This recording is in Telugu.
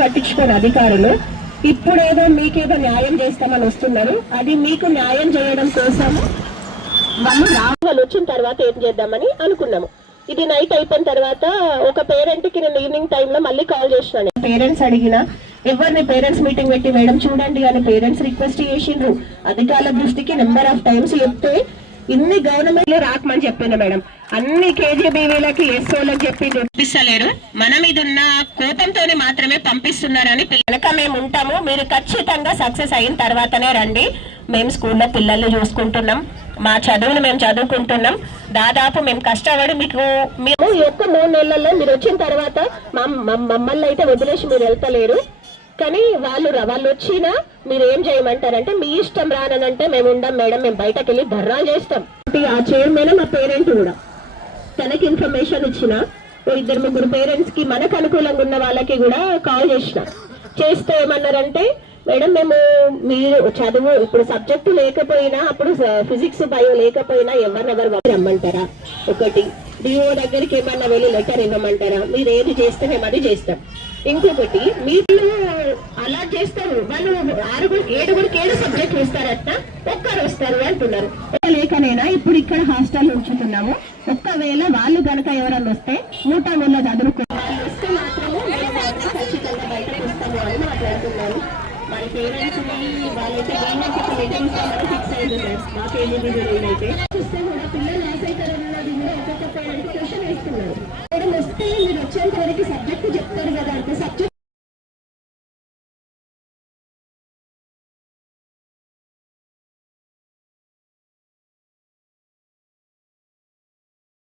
పట్టించుకోరు అధికారులు ఇప్పుడేదో మీకేదో న్యాయం చేస్తామని వస్తున్నారు. అది మీకు న్యాయం చేయడం కోసం వాళ్ళు రా- వచ్చిన తర్వాత ఏం చేద్దామని అనుకున్నాము. ఇది నైట్ అయిపోయిన తర్వాత ఒక పేరెంట్కి నేను ఈవినింగ్ టైంలో మళ్ళీ కాల్ చేసినాను. పేరెంట్స్ అడిగిన ఎవరిని పేరెంట్స్ మీటింగ్ పెట్టి మేడం చూడండి అని పేరెంట్స్ రిక్వెస్ట్ చేసిండ్రు. అధికారుల దృష్టికి నెంబర్ ఆఫ్ టైమ్స్ చెప్తే ఇన్ని గవర్నమెంట్లో రాకమని చెప్పింది మేడం. అన్ని కేజీబీవీలకి ఎస్ఓలకు చెప్పి పంపిస్తలేరు మన మీద ఉన్న కోపంతోనే మాత్రమే పంపిస్తున్నారని వెనక మేము ఉంటాము. మీరు ఖచ్చితంగా సక్సెస్ అయిన తర్వాతనే రండి. మేము స్కూల్లో పిల్లల్ని చూసుకుంటున్నాం. మా చదువును మేము చదువుకుంటున్నాం. దాదాపు మేము కష్టపడి మీకు మేము ఈ ఒక్క మూడు నెలల్లో మీరు వచ్చిన తర్వాత మమ్- మమ్- మమ్మల్ని అయితే వదిలేసి మీరు వెళ్తలేరు. కానీ వాళ్ళు రా- వాళ్ళు వచ్చినా మీరు ఏం చేయమంటారంటే మీ ఇష్టం రానంటే మేము ఉండం మేడం మేము బయటకు వెళ్ళి ధర్నాలు చేస్తాం ఆ చైర్మన్ మా పేరెంట్ కూడా తనకి ఇన్ఫర్మేషన్ ఇచ్చిన ఇద్దరు ముగ్గురు పేరెంట్స్కి మనకు అనుకూలంగా ఉన్న వాళ్ళకి కూడా కాల్ చేసిన. చేస్తే ఏమన్నారంటే మేడం మేము మీరు చదువు ఇప్పుడు సబ్జెక్టు లేకపోయినా అప్పుడు ఫిజిక్స్ బయో లేకపోయినా ఎవరినెవరు రమ్మంటారా? ఒకటి డిఓ దగ్గరికి ఏమన్నా వెళ్ళి లెటర్ ఇవ్వమంటారా? మీరు ఏది చేస్తే మేము అది చేస్తాం. ఇంకొకటి మీరు అలా చేస్తారు వాళ్ళు ఆరుగురు ఏడుగురికి ఏడు సబ్జెక్టులు ఇస్తారట ఒక్కరు వస్తారు అంటున్నారు. లేకనేనా ఇప్పుడు ఇక్కడ హాస్టల్ ఉంచుతున్నాము. ఒక్కవేళ వాళ్ళు గనక ఎవరన్నా వస్తే నూట నెల చదువుకో వాళ్ళు వస్తే మాత్రము మేము మాత్రం ఖచ్చితంగా బయటకు వస్తాము అని మాట్లాడుతున్నారు మరి పేరెంట్స్ వాళ్ళైతే గవర్నమెంట్ ఒక మీటింగ్ ఫిక్స్ అయింది సార్ మా కేజీబీ అయితే. చూస్తే కూడా పిల్లలు లాస్ అవుతారన్నది కూడా ఒక్కొక్క పేరెంట్ క్వశ్చన్ వేస్తున్నారు. మేడం వస్తే మీరు వచ్చేంత వరకు సబ్జెక్ట్